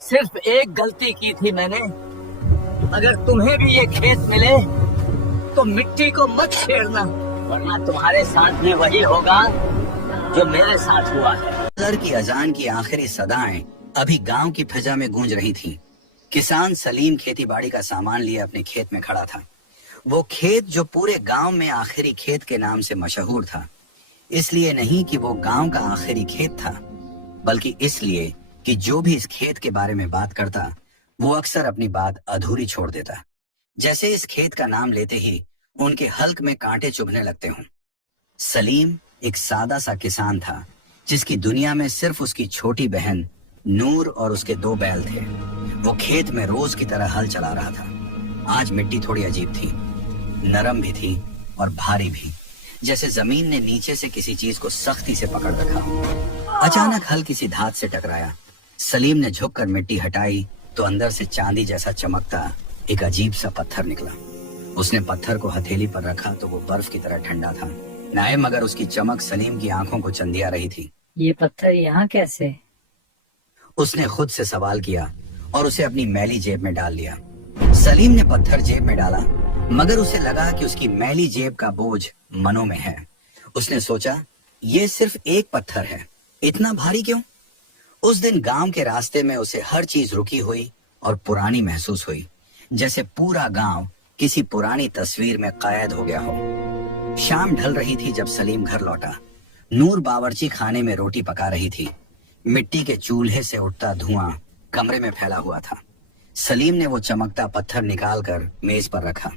सिर्फ एक गलती की थी मैंने। अगर तुम्हें भी ये खेत मिले तो मिट्टी को मत छेड़ना, वरना तुम्हारे साथ में वही होगा जो मेरे साथ हुआ है। फजर की अजान की आखिरी सदाएं अभी गांव की फिजा में गूंज रही थीं। किसान सलीम खेतीबाड़ी का सामान लिए अपने खेत में खड़ा था। वो खेत जो पूरे गांव में आखिरी खेत के नाम से मशहूर था, इसलिए नहीं कि वो गांव का आखिरी खेत था, बल्कि इसलिए कि जो भी इस खेत के बारे में बात करता वो अक्सर अपनी बात अधूरी छोड़ देता। जैसे इस खेत का नाम लेते ही उनके हल्क में कांटे चुभने लगते हों। सलीम एक सादा सा किसान था जिसकी दुनिया में सिर्फ उसकी छोटी बहन नूर और उसके 2 बैल थे। वो खेत में रोज की तरह हल चला रहा था। आज मिट्टी थोड़ी अजीब थी, नरम भी थी और भारी भी, जैसे जमीन ने नीचे से किसी चीज को सख्ती से पकड़ रखा। अचानक हल किसी धात से टकराया। सलीम ने झुककर मिट्टी हटाई तो अंदर से चांदी जैसा चमकता एक अजीब सा पत्थर निकला। उसने पत्थर को हथेली पर रखा तो वो बर्फ की तरह ठंडा था, नाए मगर उसकी चमक सलीम की आंखों को चंदिया रही थी। ये पत्थर यहाँ कैसे? उसने खुद से सवाल किया और उसे अपनी मैली जेब में डाल लिया। सलीम ने पत्थर जेब में डाला, मगर उसे लगा कि उसकी मैली जेब का बोझ मनों में है। उसने सोचा, ये सिर्फ एक पत्थर है, इतना भारी क्यों? उस दिन गांव के रास्ते में उसे हर चीज रुकी हुई और पुरानी महसूस हुई, जैसे पूरा गांव किसी पुरानी तस्वीर में कैद हो गया हो। शाम ढल रही थी जब सलीम घर लौटा। नूर बावर्ची खाने में रोटी पका रही थी। मिट्टी के चूल्हे से उठता धुआं कमरे में फैला हुआ था। सलीम ने वो चमकता पत्थर निकालकर मेज पर रखा।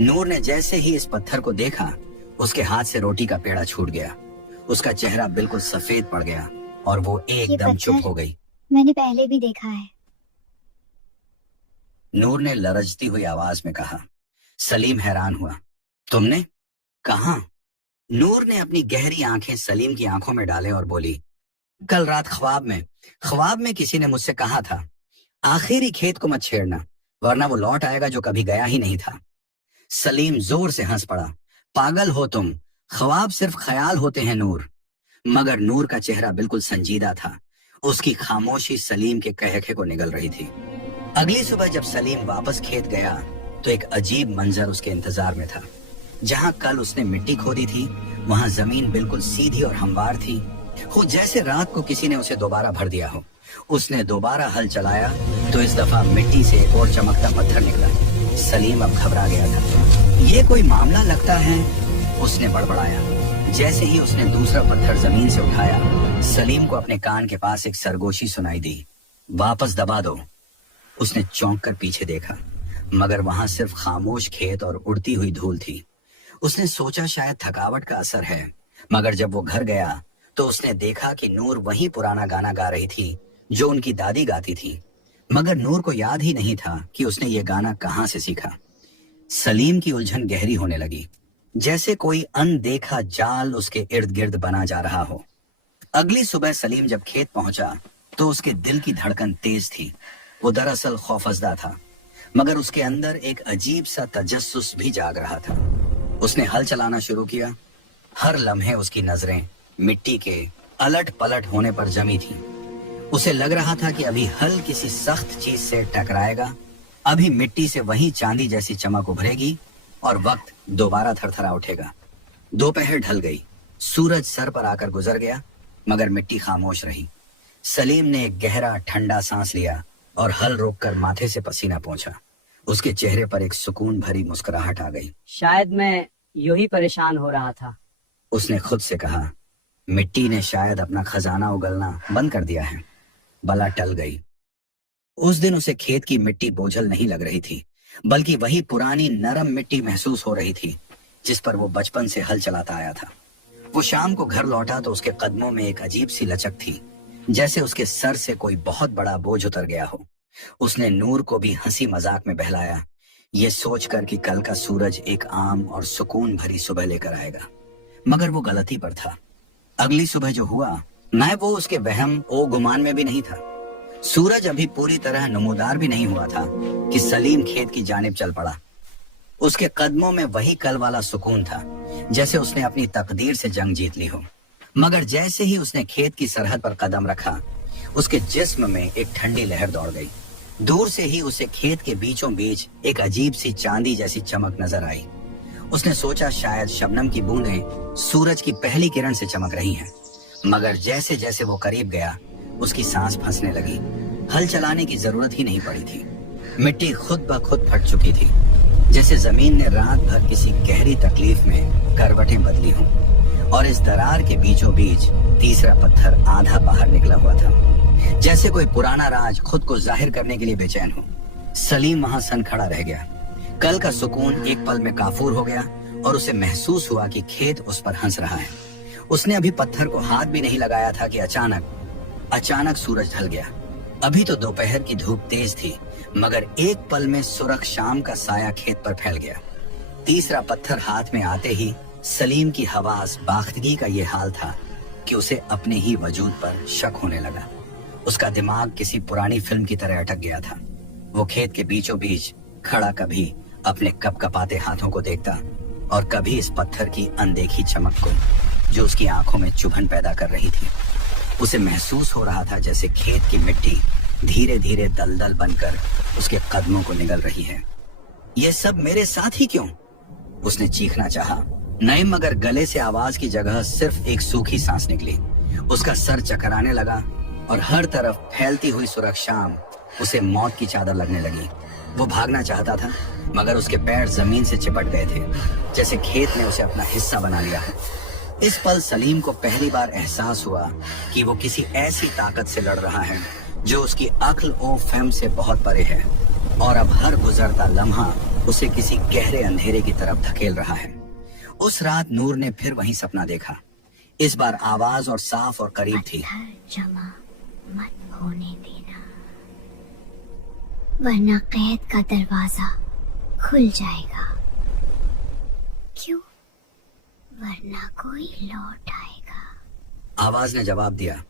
नूर ने जैसे ही इस पत्थर को देखा, उसके हाथ से रोटी का पेड़ा छूट गया। उसका चेहरा बिल्कुल सफेद पड़ गया और वो एकदम चुप हो गई। मैंने पहले भी देखा है। नूर ने लरजती हुई आवाज में कहा। सलीम हैरान हुआ। तुमने? कहां? नूर ने अपनी गहरी आंखें सलीम की आंखों में डाले और बोली, कल रात ख्वाब में किसी ने मुझसे कहा था, आखिरी खेत को मत छेड़ना, वरना वो लौट आएगा जो कभी गया ही नहीं था। सलीम जोर से हंस पड़ा। पागल हो तुम, ख्वाब सिर्फ ख्याल होते हैं नूर। मगर नूर का चेहरा बिल्कुल संजीदा था। उसकी खामोशी सलीम के कहके को निगल रही थी। अगली सुबह जब सलीम वापस खेत गया तो एक अजीब मंजर उसके इंतजार में था। जहां कल उसने मिट्टी खोदी थी, वहां जमीन बिल्कुल सीधी और हमवार थी, हो जैसे रात को किसी ने उसे दोबारा भर दिया हो। उसने दोबारा हल चलाया तो इस दफा मिट्टी से एक और चमकता पत्थर निकला। सलीम अब घबरा गया था। ये कोई मामला लगता है, उसने बड़बड़ाया। जैसे ही उसने दूसरा पत्थर जमीन से उठाया, सलीम को अपने कान के पास एक सरगोशी सुनाई दी। वापस दबा दो। उसने चौंक कर पीछे देखा, मगर वहां सिर्फ खामोश खेत और उड़ती हुई धूल थी। उसने सोचा शायद थकावट का असर है, मगर जब वो घर गया तो उसने देखा कि नूर वही पुराना गाना गा रही थी जो उनकी दादी गाती थी। मगर नूर को याद ही नहीं था कि उसने ये गाना कहां से सीखा। सलीम की उलझन गहरी होने लगी, जैसे कोई अनदेखा जाल उसके इर्द गिर्द बना जा रहा हो। अगली सुबह सलीम जब खेत पहुंचा तो उसके दिल की धड़कन तेज थी। वो दरअसल खौफजदा था, मगर उसके अंदर एक अजीब सा तजस्सुस भी जाग रहा था। उसने हल चलाना शुरू किया। हर लम्हे उसकी नजरें मिट्टी के अलट पलट होने पर जमी थी। उसे लग रहा था कि अभी हल किसी सख्त चीज से टकराएगा, अभी मिट्टी से वही चांदी जैसी चमक उभरेगी और वक्त दोबारा थरथरा उठेगा। दोपहर ढल गई, सूरज सर पर आकर गुजर गया, मगर मिट्टी खामोश रही। सलीम ने एक गहरा ठंडा सांस लिया और हल रोककर माथे से पसीना पोंछा। उसके चेहरे पर एक सुकून भरी मुस्कुराहट आ गई। शायद मैं यूं ही परेशान हो रहा था, उसने खुद से कहा। मिट्टी ने शायद अपना खजाना उगलना बंद कर दिया है। बला टल गई। उस दिन उसे खेत की मिट्टी बोझल नहीं लग रही थी, बल्कि वही पुरानी नरम मिट्टी महसूस हो रही थी जिस पर वो बचपन से हल चलाता आया था। वो शाम को घर लौटा तो उसके कदमों में एक अजीब सी लचक थी, जैसे उसके सर से कोई बहुत बड़ा बोझ उतर गया हो। उसने नूर को भी हंसी मजाक में बहलाया, ये सोचकर कि कल का सूरज एक आम और सुकून भरी सुबह लेकर आएगा। मगर वो गलती पर था। अगली सुबह जो हुआ, मैं वो उसके वहम ओ गुमान में भी नहीं था। सूरज अभी पूरी तरह नमूदार भी नहीं हुआ था कि सलीम खेत की जानिब चल पड़ा। उसके कदमों में वही कल वाला सुकून था, जैसे उसने अपनी तकदीर से जंग जीत ली हो। मगर जैसे ही उसने खेत की सरहद पर कदम रखा, उसके जिस्म में एक ठंडी लहर दौड़ गई। दूर से ही उसे खेत के बीचों बीच एक अजीब सी चांदी जैसी चमक नजर आई। उसने सोचा शायद शबनम की बूंदें सूरज की पहली किरण से चमक रही हैं। मगर जैसे जैसे वो करीब गया उसकी सांस फंसने लगी। हल चलाने की जरूरत ही नहीं पड़ी थी। मिट्टी खुद ब खुद फट चुकी थी, जैसे जमीन ने रात भर किसी गहरी तकलीफ में करवटें बदली हों। और इस दरार के बीचों बीच तीसरा पत्थर आधा बाहर निकला हुआ था, जैसे कोई पुराना राज खुद को जाहिर करने के लिए बेचैन हो। सलीम वहां सन खड़ा रह गया। कल का सुकून एक पल में काफूर हो गया और उसे महसूस हुआ कि खेत उस पर हंस रहा है। उसने अभी पत्थर को हाथ भी नहीं लगाया था कि अचानक सूरज ढल गया। अभी तो दोपहर की धूप तेज थी, मगर एक पल में सुरख शाम का साया खेत पर फैल गया। तीसरा पत्थर हाथ में आते ही सलीम की हवास बाख्तगी का ये हाल था कि उसे अपने ही वजूद पर शक होने लगा। उसका दिमाग किसी पुरानी फिल्म की तरह अटक गया था। वो खेत के बीचों बीच खड़ा कभी अपने कपकपाते हाथों को देखता और कभी इस पत्थर की अनदेखी चमक को जो उसकी आंखों में चुभन पैदा कर रही थी। उसे महसूस हो रहा था जैसे खेत की मिट्टी धीरे धीरे दलदल बनकर उसके कदमों को निगल रही है। ये सब मेरे साथ ही क्यों? उसने चीखना चाहा, नहीं, मगर गले से आवाज की जगह सिर्फ एक सूखी सांस निकली। उसका सर चकराने लगा और हर तरफ फैलती हुई सुरख शाम उसे मौत की चादर लगने लगी। वो भागना चाहता था, मगर उसके पैर जमीन से चिपट गए थे, जैसे खेत ने उसे अपना हिस्सा बना लिया है। इस पल सलीम को पहली बार एहसास हुआ कि वो किसी ऐसी ताकत से लड़ रहा है जो उसकी अक्ल और फहम से बहुत परे है, और अब हर गुजरता लम्हा उसे किसी गहरे अंधेरे की तरफ धकेल रहा है। उस रात नूर ने फिर वही सपना देखा। इस बार आवाज और साफ और करीब थी। पत्थर जमा मत होने देना, वरना कैद का दरवाजा खुल जाएगा। क्यों? वरना कोई लौट आएगा। आवाज ने जवाब दिया।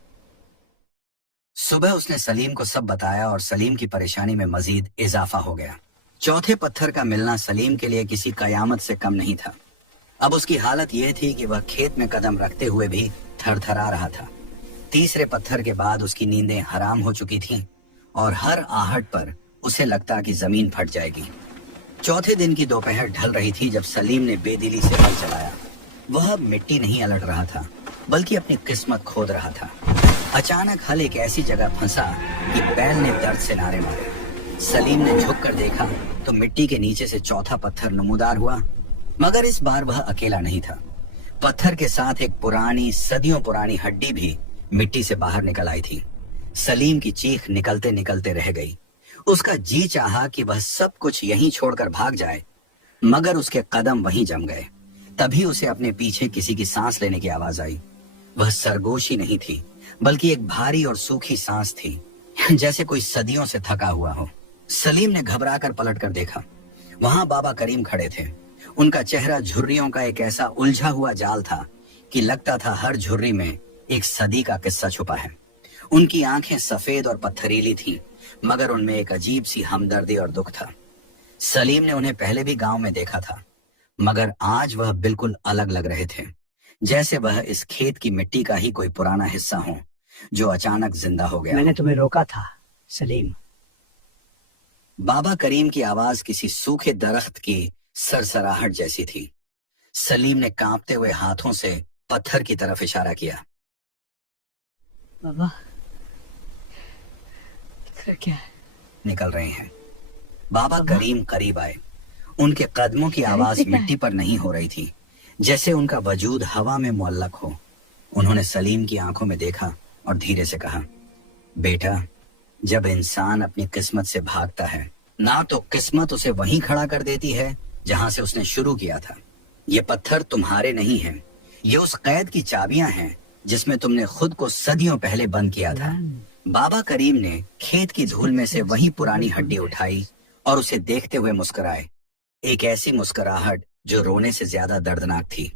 सुबह उसने सलीम को सब बताया और सलीम की परेशानी में मजीद इजाफा हो गया। चौथे पत्थर का मिलना सलीम के लिए किसी कयामत से कम नहीं था। अब उसकी हालत यह थी कि वह खेत में कदम रखते हुए भी थरथरा रहा था। तीसरे पत्थर के बाद उसकी नींदें हराम हो चुकी थीं और हर आहट पर उसे लगता कि जमीन फट जाएगी। चौथे दिन की दोपहर ढल रही थी जब सलीम ने बेदिली से हल चलाया। वह मिट्टी नहीं अलट रहा था, बल्कि अपनी किस्मत खोद रहा था। अचानक हल एक ऐसी जगह फंसा कि बैल ने दर्द से नारे मारे। सलीम ने झुक कर देखा तो मिट्टी के नीचे से चौथा पत्थर नमूदार हुआ, मगर इस बार वह अकेला नहीं था। पत्थर के साथ एक पुरानी, सदियों पुरानी हड्डी भी मिट्टी से बाहर निकल आई थी। सलीम की चीख निकलते निकलते रह गई। उसका जी चाहा कि वह सब कुछ यहीं छोड़कर भाग जाए, मगर उसके कदम वहीं जम गए। तभी उसे अपने पीछे किसी की सांस लेने की आवाज आई। वह सरगोशी नहीं थी, बल्कि एक भारी और सूखी सांस थी, जैसे कोई सदियों से थका हुआ हो। सलीम ने घबराकर पलटकर देखा। वहां बाबा करीम खड़े थे। उनका चेहरा झुर्रियों का एक ऐसा उलझा हुआ जाल था कि लगता था हर झुर्री में एक सदी का किस्सा छुपा है। उनकी आंखें सफेद और पत्थरीली थीं, मगर उनमें एक अजीब सी हमदर्दी और दुख था। सलीम ने उन्हें पहले भी गांव में देखा था, मगर आज वह बिल्कुल अलग लग रहे थे, जैसे वह इस खेत की मिट्टी का ही कोई पुराना हिस्सा हो जो अचानक जिंदा हो गया। मैंने तुम्हें रोका था सलीम। बाबा करीम की आवाज किसी सूखे दरख्त की सरसराहट जैसी थी। सलीम ने कांपते हुए हाथों से पत्थर की तरफ इशारा किया। बाबा, फिर क्या है? निकल रहे हैं। बाबा करीम करीब आए। उनके कदमों की आवाज मिट्टी पर नहीं हो रही थी, जैसे उनका वजूद हवा में मुअल्लक हो। उन्होंने सलीम की आंखों में देखा और धीरे से कहा, बेटा, जब इंसान अपनी किस्मत से भागता है ना, तो किस्मत उसे वहीं खड़ा कर देती है जहां से उसने शुरू किया था। ये पत्थर तुम्हारे नहीं हैं, ये उस कैद की चाबियां हैं जिसमें तुमने खुद को सदियों पहले बंद किया था। बाबा करीम ने खेत की धूल में से वही पुरानी हड्डी उठाई और उसे देखते हुए मुस्कुराए। एक ऐसी मुस्कुराहट जो रोने से ज्यादा दर्दनाक थी।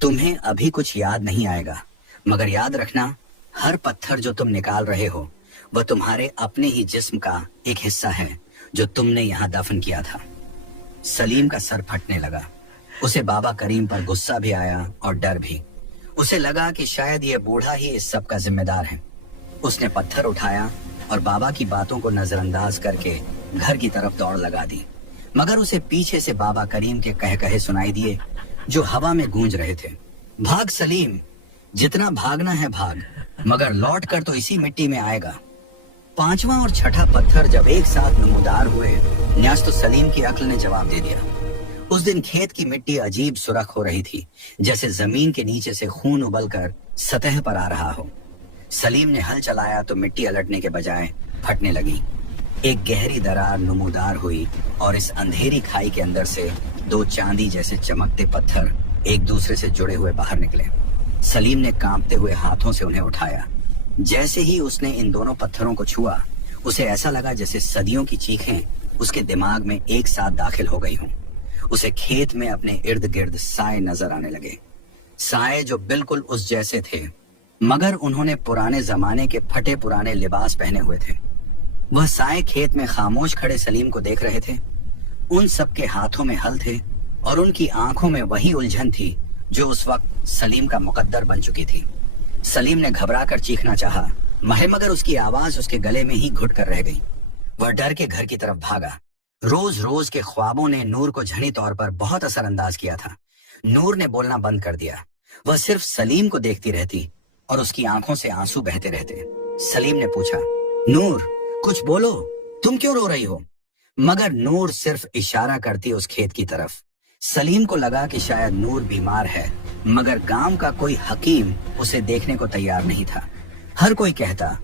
तुम्हें अभी कुछ याद नहीं आएगा, मगर याद रखना, हर पत्थर जो तुम निकाल रहे हो वह तुम्हारे अपने ही जिस्म का एक हिस्सा है जो तुमने यहाँ दफन किया था। सलीम का सर फटने लगा। उसे बाबा करीम पर गुस्सा भी आया और डर भी। उसे लगा कि शायद ये बूढ़ा ही इस सब का जिम्मेदार है। उसने पत्थर उठाया और बाबा की बातों को नजरअंदाज करके घर की तरफ दौड़ लगा दी, मगर उसे पीछे से बाबा करीम के कह कहे सुनाई दिए जो हवा में गूंज रहे थे। भाग सलीम, जितना भागना है भाग, मगर लौट कर तो इसी मिट्टी में आएगा। पांचवा और छठा पत्थर जब एक साथ नमूदार हुए, न्यास तो सलीम की अक्ल ने जवाब दे दिया। उस दिन खेत की मिट्टी अजीब सुरख हो रही थी, जैसे जमीन के नीचे से खून उबलकर सतह पर आ रहा हो। सलीम ने हल चलाया तो मिट्टी अलटने के बजाय फटने लगी। एक गहरी दरार नमूदार हुई और इस अंधेरी खाई के अंदर से दो चांदी जैसे चमकते पत्थर एक दूसरे से जुड़े हुए बाहर निकले। सलीम ने कांपते हुए हाथों से उन्हें उठाया। जैसे ही उसने इन दोनों पत्थरों को छुआ, उसे ऐसा लगा जैसे सदियों की चीखें उसके दिमाग में एक साथ दाखिल हो गई हों। उसे खेत में अपने इर्द गिर्द साए नजर आने लगे, साए जो बिल्कुल उस जैसे थे, मगर उन्होंने पुराने जमाने के फटे पुराने लिबास पहने हुए थे। वह साए खेत में खामोश खड़े सलीम को देख रहे थे। उन सबके हाथों में हल थे और उनकी आंखों में वही उलझन थी जो उस वक्त सलीम का मुकद्दर बन चुकी थी। सलीम ने घबरा कर चीखना चाहा, मगर उसकी आवाज उसके गले में ही घुट कर रह गई। वह डर के घर की तरफ भागा। रोज रोज के ख्वाबों ने नूर को झनी तौर पर बहुत असरअंदाज किया था। नूर ने बोलना बंद कर दिया। वह सिर्फ सलीम को देखती रहती और उसकी आंखों से आंसू बहते रहते। सलीम ने पूछा, नूर कुछ बोलो, तुम क्यों रो रही हो? मगर नूर सिर्फ इशारा करती उस खेत की तरफ। सलीम को लगा कि शायद नूर बीमार है, मगर गांव का कोई हकीम उसे देखने को तैयार नहीं था। हर कोई कहता,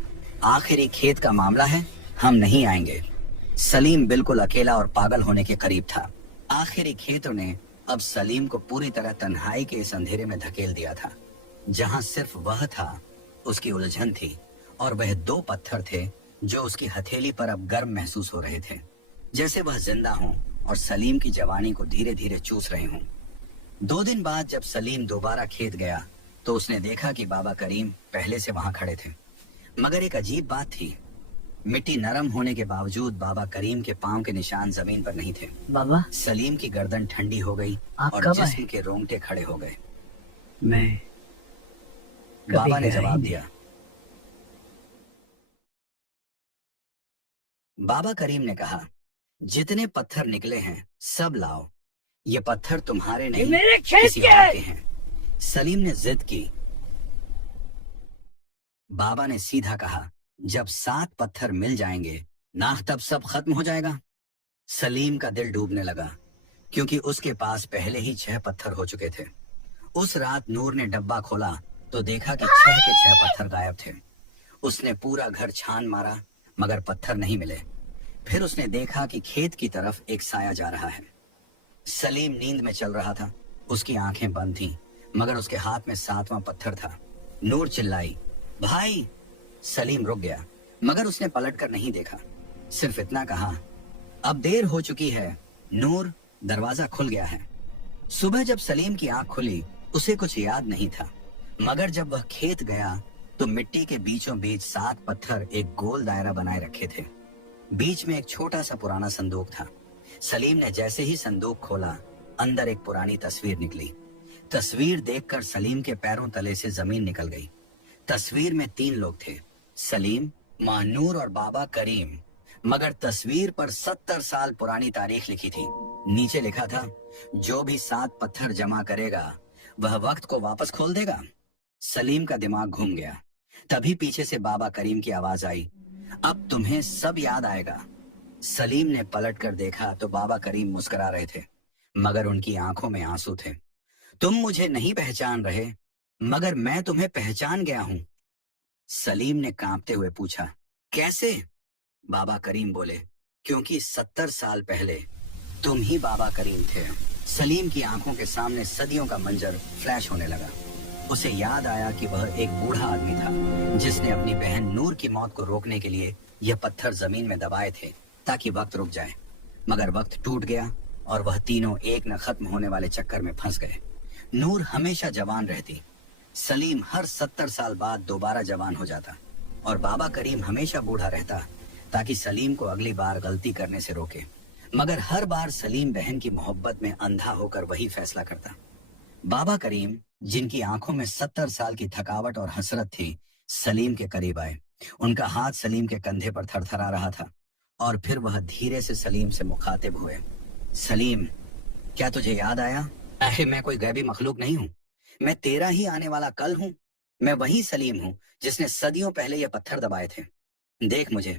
आखिरी खेत का मामला है, हम नहीं आएंगे। सलीम बिल्कुल अकेला और पागल होने के करीब था। आखिरी खेतों ने अब सलीम को पूरी तरह तन्हाई के इस अंधेरे में धकेल दिया था, जहां सिर्फ वह था, उसकी उलझन थी और वह दो पत्थर थे जो उसकी हथेली पर अब गर्म महसूस हो रहे थे, जैसे वह जिंदा हों और सलीम की जवानी को धीरे धीरे चूस रहे हों। 2 दिन बाद जब सलीम दोबारा खेत गया तो उसने देखा कि बाबा करीम पहले से वहां खड़े थे, मगर एक अजीब बात थी, मिट्टी नरम होने के बावजूद बाबा करीम के पांव के निशान जमीन पर नहीं थे। बाबा, सलीम की गर्दन ठंडी हो गई आप और कब जिस्म आए? के रोंगटे खड़े हो गए। मैं बाबा ने गया ही जवाब नहीं। दिया। बाबा करीम ने कहा, जितने पत्थर निकले हैं सब लाओ, ये पत्थर तुम्हारे नहीं मेरे खेत किसी के और के हैं। सलीम ने जिद की। बाबा ने सीधा कहा, जब 7 पत्थर मिल जाएंगे ना तब सब खत्म हो जाएगा। सलीम का दिल डूबने लगा, क्योंकि उसके पास पहले ही 6 पत्थर हो चुके थे। उस रात नूर ने डब्बा खोला तो देखा कि 6 के 6 पत्थर गायब थे। उसने पूरा घर छान मारा, मगर पत्थर नहीं मिले। फिर उसने देखा कि खेत की तरफ एक साया जा रहा है। सलीम नींद में चल रहा था, उसकी आंखें बंद थीं, मगर उसके हाथ में 7वां पत्थर था। नूर चिल्लाई, भाई! सलीम रुक गया, मगर उसने पलटकर नहीं देखा, सिर्फ इतना कहा, अब देर हो चुकी है नूर, दरवाजा खुल गया है। सुबह जब सलीम की आंख खुली, उसे कुछ याद नहीं था, मगर जब वह खेत गया तो मिट्टी के बीचों बीच 7 पत्थर एक गोल दायरा बनाए रखे थे। बीच में एक छोटा सा पुराना संदूक था। सलीम ने जैसे ही संदूक खोला, अंदर एक पुरानी तस्वीर निकली। तस्वीर देखकर सलीम के पैरों तले से जमीन निकल गई। तस्वीर में 3 लोग थे, सलीम, नूर और बाबा करीम, मगर तस्वीर पर 70 साल पुरानी तारीख लिखी थी। नीचे लिखा था, जो भी 7 पत्थर जमा करेगा वह वक्त को वापस खोल देगा। सलीम का दिमाग घूम गया। तभी पीछे से बाबा करीम की आवाज आई, अब तुम्हें सब याद आएगा। सलीम ने पलटकर देखा तो बाबा करीम मुस्कुरा रहे थे, मगर उनकी आंखों में आंसू थे। तुम मुझे नहीं पहचान रहे, मगर मैं तुम्हें पहचान गया हूं। सलीम ने कांपते हुए पूछा, कैसे? बाबा करीम बोले, क्योंकि 70 साल पहले तुम ही बाबा करीम थे। सलीम की आंखों के सामने सदियों का मंजर फ्लैश होने लगा। उसे याद आया कि वह एक बूढ़ा आदमी था जिसने अपनी बहन नूर की मौत को रोकने के लिए यह पत्थर जमीन में दबाए थे ताकि वक्त रुक जाए, मगर वक्त टूट गया और वह तीनों एक न खत्म होने वाले चक्कर में फंस गए। नूर हमेशा जवान रहती, सलीम हर 70 साल बाद दोबारा जवान हो जाता और बाबा करीम हमेशा बूढ़ा रहता ताकि सलीम को अगली बार गलती करने से रोके, मगर हर बार सलीम बहन की मोहब्बत में अंधा होकर वही फैसला करता। बाबा करीम, जिनकी आंखों में 70 साल की थकावट और हसरत थी, सलीम के करीब आए उनका हाथ सलीम के कंधे पर थरथरा रहा था और फिर वह धीरे से सलीम से मुखातिब हुए। सलीम, क्या तुझे याद आया? अहे, मैं कोई गैबी मखलूक नहीं हूँ, मैं तेरा ही आने वाला कल हूँ। मैं वही सलीम हूँ जिसने सदियों पहले ये पत्थर दबाए थे। देख मुझे,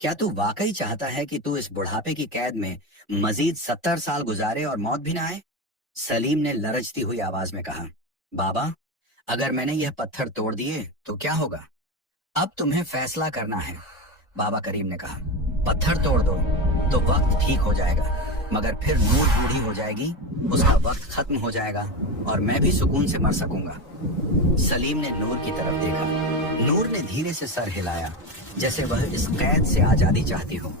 क्या तू वाकई चाहता है कि तू इस बुढ़ापे की कैद में मजीद 70 साल गुजारे और मौत भी ना आए? सलीम ने लरजती हुई आवाज में कहा, बाबा, अगर मैंने यह पत्थर तोड़ दिए तो क्या होगा? अब तुम्हें फैसला करना है। बाबा करीम ने कहा, पत्थर तोड़ दो तो वक्त ठीक हो जाएगा, मगर फिर नूर बूढ़ी हो जाएगी, उसका वक्त खत्म हो जाएगा और मैं भी सुकून से मर सकूंगा। सलीम ने नूर की तरफ देखा। नूर ने धीरे से सर हिलाया, जैसे वह इस कैद से आजादी चाहती हो।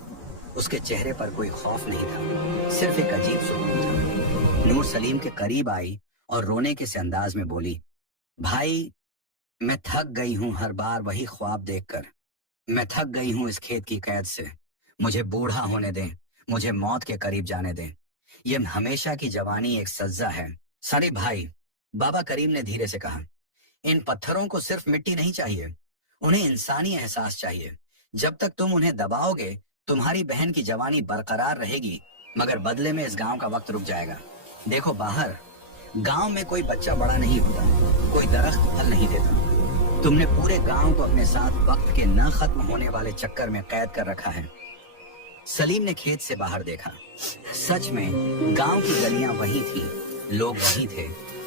उसके चेहरे पर कोई खौफ नहीं था, सिर्फ एक अजीब सुकून था। नूर सलीम के करीब आई और रोने के से अंदाज में बोली, भाई, मैं थक गई हूँ हर बार वही ख्वाब देखकर। मैं थक गई हूँ इस खेत की कैद से। मुझे बूढ़ा होने दें, मुझे मौत के करीब जाने दें। ये हमेशा की जवानी एक सज्जा है। सारे भाई, बाबा करीम ने धीरे से कहा, इन पत्थरों को सिर्फ मिट्टी नहीं चाहिए, उन्हें इंसानी एहसास चाहिए। जब तक तुम उन्हें दबाओगे, तुम्हारी बहन की जवानी बरकरार रहेगी, मगर बदले में इस गांव का वक्त रुक जाएगा। देखो बाहर, गांव में कोई बच्चा बड़ा नहीं होता, कोई दरख्त फल नहीं देता। तुमने पूरे गांव को अपने साथ वक्त के न खत्म होने वाले चक्कर में कैद कर रखा है। सलीम ने खेत से बाहर देखा। सच में गांव की गलियां वही थी, लोग वही थे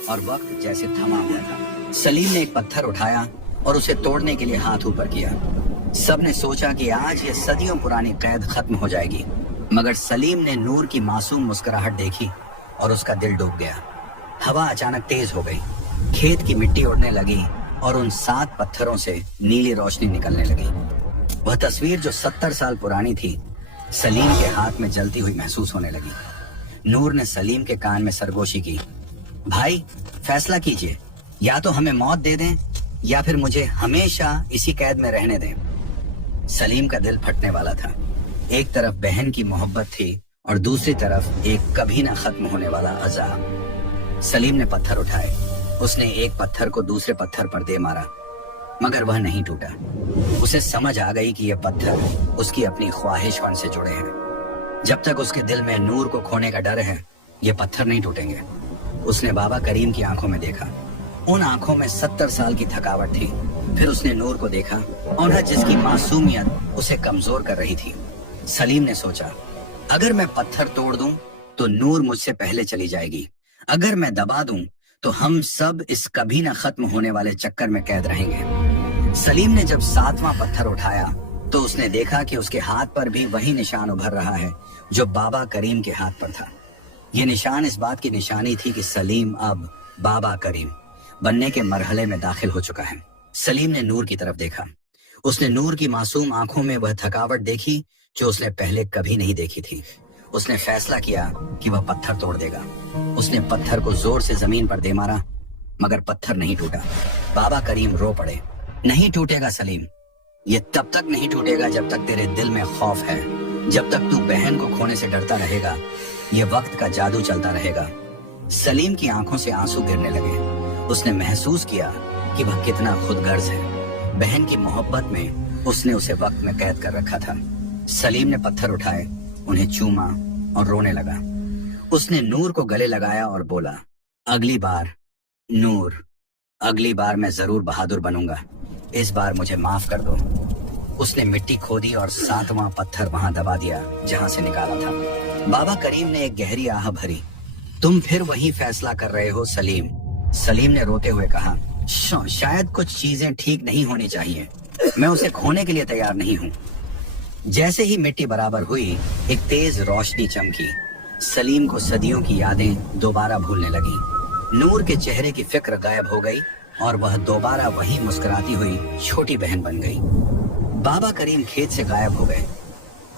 और वक्त जैसे थमा हुआ था। सलीम ने एक पत्थर उठाया और उसे तोड़ने के लिए हाथ ऊपर किया। सबने सोचा कि आज ये सदियों पुरानी कैद खत्म हो जाएगी, मगर सलीम ने नूर की मासूम मुस्कुराहट देखी और उसका दिल डूब गया। हवा अचानक तेज हो गई, खेत की मिट्टी उड़ने लगी और उन 7 पत्थरों से नीली रोशनी निकलने लगी। वह तस्वीर जो 70 साल पुरानी थी, सलीम के हाथ में जलती हुई महसूस होने लगी। नूर ने सलीम के कान में सरगोशी की, भाई, फैसला कीजिए, या तो हमें मौत दे दें या फिर मुझे हमेशा इसी कैद में रहने दें। सलीम का दिल फटने वाला था। एक तरफ बहन की मोहब्बत थी और दूसरी तरफ एक कभी ना खत्म होने वाला अज़ाब। सलीम ने पत्थर उठाए। उसने एक पत्थर को दूसरे पत्थर पर दे मारा, मगर वह नहीं टूटा। उसे समझ आ गई कि यह पत्थर उसकी अपनी ख्वाहिशपन से जुड़े हैं। जब तक उसके दिल में नूर को खोने का डर है, ये पत्थर नहीं टूटेंगे। उसने बाबा करीम की आंखों में देखा। उन आंखों में 70 साल की थकावट थी। फिर उसने नूर को देखा, और जिसकी मासूमियत उसे कमजोर कर रही थी। सलीम ने सोचा, अगर मैं पत्थर तोड़ दूं तो नूर मुझसे पहले चली जाएगी, अगर मैं दबा दूं तो हम सब इस कभी न खत्म होने वाले चक्कर में कैद रहेंगे। सलीम ने जब 7वां पत्थर उठाया तो उसने देखा कि उसके हाथ पर भी वही निशान उभर रहा है जो बाबा करीम के हाथ पर था। यह निशान इस बात की निशानी थी कि सलीम अब बाबा करीम बनने के मरहले में दाखिल हो चुका है। सलीम ने नूर की तरफ देखा। उसने नूर की मासूम आंखों में वह थकावट देखी जो उसने पहले कभी नहीं देखी थी। उसने फैसला किया कि वह पत्थर तोड़ देगा। उसने पत्थर को जोर से जमीन पर दे मारा, मगर पत्थर नहीं टूटा। बाबा करीम रो पड़े, नहीं टूटेगा सलीम, ये तब तक नहीं टूटेगा जब तक तेरे दिल में खौफ है, जब तक तू बहन को खोने से डरता रहेगा, ये वक्त का जादू चलता रहेगा। सलीम की आंखों से आंसू गिरने लगे। उसने महसूस किया कि वह कितना खुदगर्ज है। बहन की मोहब्बत में उसने उसे वक्त में कैद कर रखा था। सलीम ने पत्थर उठाए, उन्हें चूमा और रोने लगा। उसने नूर को गले लगाया और बोला, अगली बार नूर, अगली बार मैं जरूर बहादुर बनूंगा, इस बार मुझे माफ कर दो। उसने मिट्टी खोदी और 7वां पत्थर वहां दबा दिया जहां से निकाला था। बाबा करीम ने एक गहरी आह भरी, तुम फिर वही फैसला कर रहे हो सलीम। सलीम ने रोते हुए कहा, शायद कुछ चीजें ठीक नहीं होनी चाहिए, मैं उसे खोने के लिए तैयार नहीं हूँ। जैसे ही मिट्टी बराबर हुई, एक तेज रोशनी चमकी। सलीम को सदियों की यादें दोबारा भूलने लगी। नूर के चेहरे की फिक्र गायब हो गई और वह दोबारा वही मुस्कुराती हुई छोटी बहन बन गई। बाबा करीम खेत से गायब हो गए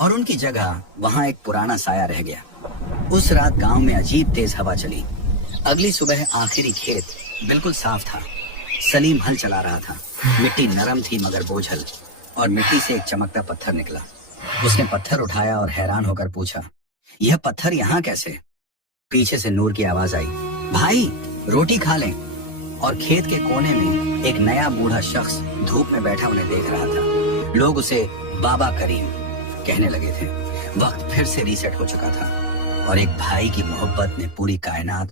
और उनकी जगह वहां एक पुराना साया रह गया। उस रात गांव में अजीब तेज हवा चली। अगली सुबह आखिरी खेत बिल्कुल साफ था। सलीम हल चला रहा था। मिट्टी नरम थी मगर बोझल, और मिट्टी से एक चमकता पत्थर निकला। उसने पत्थर उठाया और हैरान होकर पूछा, यह पत्थर यहाँ कैसे? पीछे से नूर की आवाज आई, भाई रोटी खा लें। और खेत के कोने में एक नया बूढ़ा शख्स धूप में बैठा उन्हें देख रहा था। लोग उसे बाबा करीम कहने लगे थे। वक्त फिर से रीसेट हो चुका था और एक भाई की मोहब्बत ने पूरी कायनात